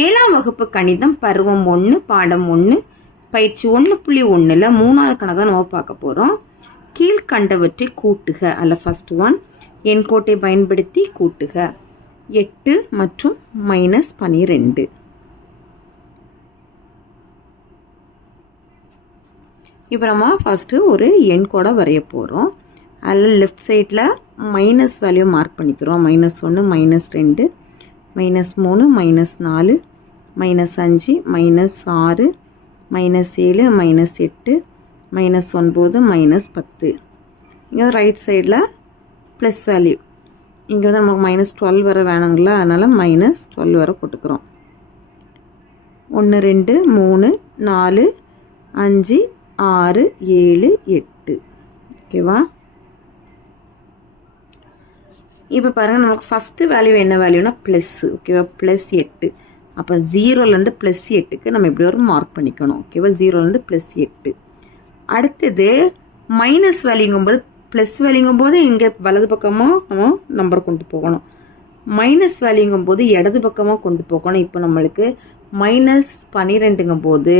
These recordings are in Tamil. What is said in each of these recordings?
ஏழாம் வகுப்பு கணிதம் பருவம் ஒன்று பாடம் ஒன்று பயிற்சி ஒன்று புள்ளி ஒன்றில் மூணாவது கணக்கு நம்ம பார்க்க போகிறோம் கீழ்கண்டவற்றை கூட்டுக. அல்ல ஃபஸ்ட் ஒன் என் கோட்டை பயன்படுத்தி கூட்டுக. எட்டு மற்றும் மைனஸ் பனிரெண்டு. இப்போ நம்ம ஃபஸ்ட்டு ஒரு எண் கோடை வரைய போகிறோம் அதில் லெஃப்ட் சைடில் மைனஸ் வேல்யூ மார்க் பண்ணிக்கிறோம். மைனஸ் ஒன்று மைனஸ் ரெண்டு. மைனஸ் மூணு மைனஸ் நாலு மைனஸ் அஞ்சு மைனஸ் ஆறு மைனஸ் ஏழு மைனஸ் எட்டு மைனஸ் ஒன்பது மைனஸ் பத்து. இங்கே ரைட் சைடில் ப்ளஸ் வேல்யூ இங்கே வந்து நமக்கு மைனஸ் டுவெல் வர வேணுங்களா அதனால் மைனஸ் டுவெல் வர போட்டுக்கிறோம். ஒன்று ரெண்டு மூணு நாலு அஞ்சு ஆறு ஏழு எட்டு. ஓகேவா இப்போ பாருங்கள் நமக்கு ஃபஸ்ட்டு வேல்யூ என்ன வேல்யூனா ப்ளஸ்ஸு ஓகேவா ப்ளஸ் எட்டு. அப்போ ஜீரோலேருந்து ப்ளஸ் எட்டுக்கு நம்ம இப்படி ஒரு மார்க் பண்ணிக்கணும் ஓகேவா ஜீரோலேருந்து ப்ளஸ் எட்டு. அடுத்தது மைனஸ் வேல்யூங்கும்போது ப்ளஸ் வேல்யூங்கும்போது இங்கே வலது பக்கமாக நம்ம நம்பர் கொண்டு போகணும். மைனஸ் வேல்யூங்கும்போது இடது பக்கமாக கொண்டு போகணும். இப்போ நம்மளுக்கு மைனஸ் பன்னிரெண்டுங்கும் போது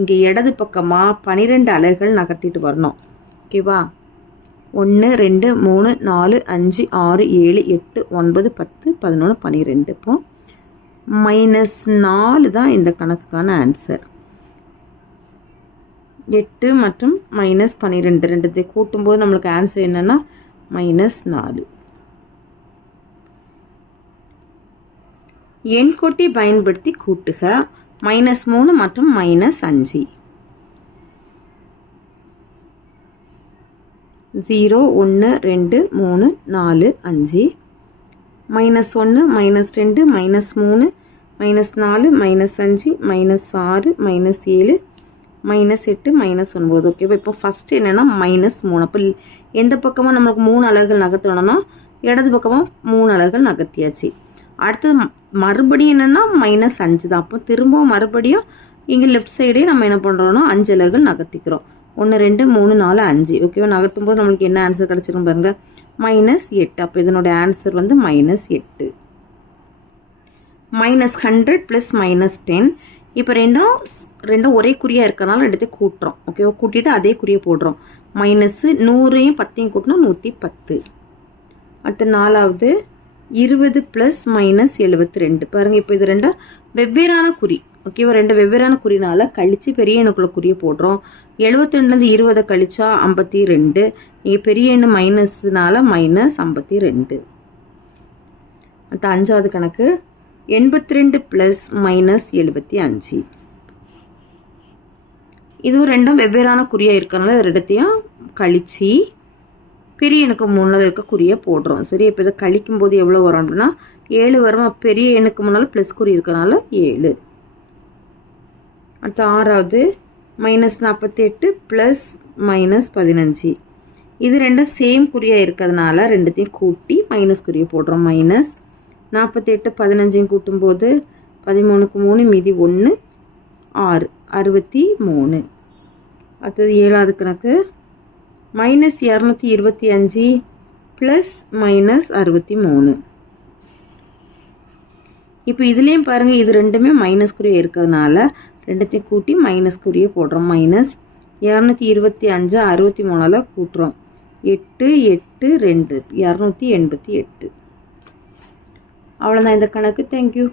இங்கே இடது பக்கமாக பன்னிரெண்டு அலைகள் நகர்த்திட்டு வரணும் ஓகேவா ஒன்று ரெண்டு மூணு நாலு அஞ்சு ஆறு ஏழு எட்டு ஒன்பது பத்து பதினொன்று பன்னிரெண்டு இப்போ மைனஸ் நாலு தான் இந்த கணக்குக்கான ஆன்சர் எட்டு மற்றும் மைனஸ் பன்னிரெண்டு ரெண்டுத்தை கூட்டும்போது நம்மளுக்கு ஆன்சர் என்னென்னா மைனஸ் நாலு. எண்கொட்டி பயன்படுத்தி கூட்டுக. மைனஸ் மூணு மற்றும் மைனஸ் அஞ்சு. ஜீரோ ஒன்று ரெண்டு மூணு நாலு அஞ்சு. மைனஸ் ஒன்று மைனஸ் ரெண்டு மைனஸ் மூணு மைனஸ் நாலு மைனஸ் அஞ்சு மைனஸ் ஆறு மைனஸ் ஏழு மைனஸ் எட்டு மைனஸ் ஒன்பது. ஓகேவா இப்போ ஃபஸ்ட்டு என்னென்னா மைனஸ் மூணு. அப்போ எந்த பக்கமாக நம்மளுக்கு மூணு அலகுகள் நகர்த்தணும்னா இடது பக்கமாக மூணு அலகுகள் நகர்த்தியாச்சு. அடுத்தது மறுபடியும் என்னென்னா மைனஸ் அஞ்சு தான். அப்போ திரும்பவும் மறுபடியும் இங்கே லெஃப்ட் சைடே நம்ம என்ன பண்ணுறோன்னா அஞ்சு அலகுகள் நகர்த்திக்கிறோம். ஒன்று ரெண்டு மூணு நாலு அஞ்சு. ஓகேவா நகர்த்தும் போது நம்மளுக்கு என்ன ஆன்சர் கிடச்சிருக்கும் பாருங்கள் மைனஸ் எட்டு. அப்போ இதனுடைய ஆன்சர் வந்து மைனஸ் எட்டு. Minus hundred plus minus ten இப்போ ரெண்டும் ரெண்டும் ஒரே குறியாக இருக்கிறனால ரெண்டுத்தையும் கூட்டுறோம். ஓகேவா கூட்டிட்டு அதே குறியை போடுறோம். மைனஸு நூறையும் பத்தையும் கூட்டினா நூற்றி பத்து. அடுத்து நாலாவது இருபது ப்ளஸ் மைனஸ் எழுபத்தி ரெண்டு. பாருங்கள் இப்போ இது ரெண்டும் வெவ்வேறான குறி. ஓகேவா ரெண்டு வெவ்வேறான குறினால கழித்து பெரிய எண்ணுக்குள்ள குறியை போடுறோம். எழுபத்தி ரெண்டுலேருந்து இருபதை கழிச்சா ஐம்பத்தி ரெண்டு. நீங்கள் பெரிய எண்ணு மைனஸ்னால மைனஸ் ஐம்பத்தி ரெண்டு. அடுத்த அஞ்சாவது கணக்கு. எண்பத்தி ரெண்டு ப்ளஸ் மைனஸ் எழுபத்தி அஞ்சு. இதுவும் ரெண்டும் வெவ்வேறான குறியாக இருக்கிறனால ரெண்டத்தையும் கழித்து பெரிய எண்ணுக்கு முன்னால் இருக்க குறியை போடுறோம். சரி இப்போ இதை கழிக்கும் போது எவ்வளோ வரும் அப்படின்னா ஏழு வரும் பெரிய எண்ணுக்கு முன்னால் ப்ளஸ் குறி இருக்கிறனால ஏழு. அடுத்து ஆறாவது மைனஸ் நாற்பத்தி எட்டு ப்ளஸ் மைனஸ் பதினஞ்சு. இது ரெண்டும் சேம் குறியாக இருக்கிறதுனால ரெண்டுத்தையும் கூட்டி மைனஸ் குறியை போடுறோம். மைனஸ் நாற்பத்தி எட்டு பதினஞ்சையும் கூட்டும்போது பதிமூணுக்கு மூணு மீதி ஒன்று ஆறு அறுபத்தி மூணு. அடுத்தது ஏழாவது கணக்கு. மைனஸ் இரநூத்தி இருபத்தி அஞ்சு ப்ளஸ் மைனஸ் அறுபத்தி மூணு. இப்போ இதுலேயும் பாருங்கள் இது ரெண்டுமே மைனஸ் குறிய இருக்கிறதுனால ரெண்டுத்தையும் கூட்டி மைனஸ் குறிய போடுறோம். மைனஸ் இரநூத்தி இருபத்தி அஞ்சு அறுபத்தி மூணால் கூட்டுறோம். எட்டு எட்டு ரெண்டு. இரநூத்தி எண்பத்தி எட்டு. அவ்வளோதான் இந்த கணக்கு. தேங்க்யூ